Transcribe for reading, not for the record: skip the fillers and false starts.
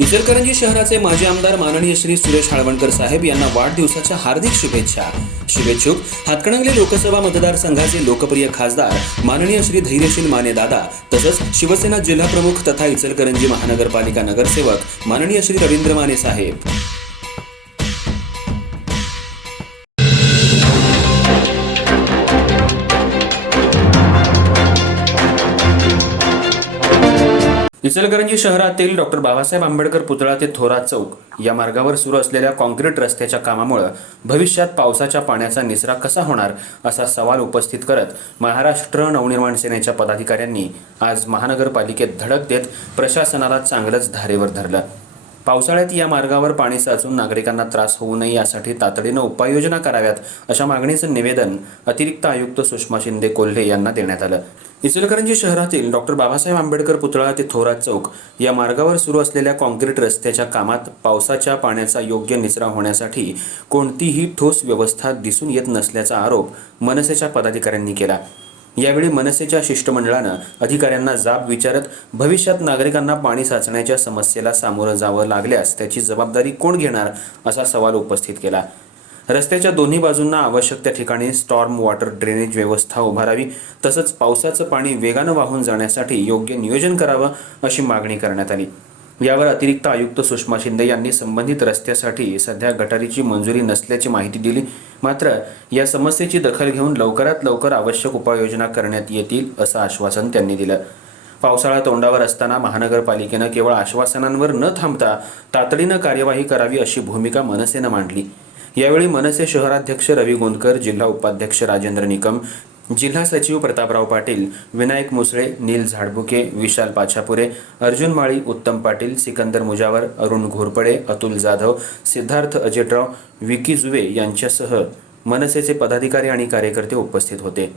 इचलकरंजी शहराचे माजी आमदार माननीय श्री सुरेश हाळवणकर साहेब यांना वाढदिवसाच्या हार्दिक शुभेच्छा. शुभेच्छुक हातकणंगले लोकसभा मतदारसंघाचे लोकप्रिय खासदार माननीय श्री धैर्यशील माने दादा तसंच शिवसेना जिल्हा प्रमुख तथा इचलकरंजी महानगरपालिका नगरसेवक माननीय श्री रवींद्र माने साहेब. इचलकरंजी शहरातील डॉक्टर बाबासाहेब आंबेडकर पुतळा ते थोरात चौक या मार्गावर सुरू असलेल्या कॉन्क्रीट रस्त्याच्या कामामुळे भविष्यात पावसाच्या पाण्याचा निचरा कसा होणार असा सवाल उपस्थित करत महाराष्ट्र नवनिर्माण सेनेच्या पदाधिकाऱ्यांनी आज महानगरपालिकेत धडक देत प्रशासनाला चांगलंच धारेवर धरलं. पावसाळ्यात या मार्गावर पाणी साचून नागरिकांना त्रास होऊ नये यासाठी तातडीनं उपाययोजना कराव्यात अशा मागणीचं निवेदन अतिरिक्त आयुक्त सुषमा शिंदे कोल्हे यांना देण्यात आलं. इचलकरंजी शहरातील डॉक्टर बाबासाहेब आंबेडकर पुतळा ते थोरात चौक या मार्गावर सुरू असलेल्या कॉन्क्रीट रस्त्याच्या कामात पावसाच्या पाण्याचा योग्य निचरा होण्यासाठी कोणतीही ठोस व्यवस्था दिसून येत नसल्याचा आरोप मनसेच्या पदाधिकाऱ्यांनी केला. यावेळी मनसेच्या शिष्टमंडळानं अधिकाऱ्यांना जाब विचारत भविष्यात नागरिकांना पाणी साचण्याच्या समस्येला सामोरं जावं लागल्यास त्याची जबाबदारी कोण घेणार असा सवाल उपस्थित केला. रस्त्याच्या दोन्ही बाजूंना आवश्यक त्या ठिकाणी स्टॉर्म वॉटर ड्रेनेज व्यवस्था उभारावी तसंच पावसाचं पाणी वेगानं वाहून जाण्यासाठी योग्य नियोजन करावं अशी मागणी करण्यात आली. यावर अतिरिक्त आयुक्त सुषमा शिंदे यांनी संबंधित रस्त्यासाठी सध्या गटारीची मंजुरी नसल्याची माहिती दिली. मात्र या समस्येची दखल घेऊन लवकरात लवकर आवश्यक उपाययोजना करण्यात येतील असं आश्वासन त्यांनी दिलं. पावसाळा तोंडावर असताना महानगरपालिकेनं केवळ आश्वासनांवर न थांबता तातडीनं कार्यवाही करावी अशी भूमिका मनसेनं मांडली. यावेळी मनसे शहराध्यक्ष रवी गोंदकर, जिल्हा उपाध्यक्ष राजेंद्र निकम, जिल्हा सचिव प्रतापराव पाटील, विनायक मुसळे, नील झाडबुके, विशाल पाछापुरे, अर्जुन माळी, उत्तम पाटील, सिकंदर मुजावर, अरुण घोरपडे, अतुल जाधव, सिद्धार्थ अजेटराव, विकी जुवे यांच्यासह मनसेचे पदाधिकारी आणि कार्यकर्ते उपस्थित होते.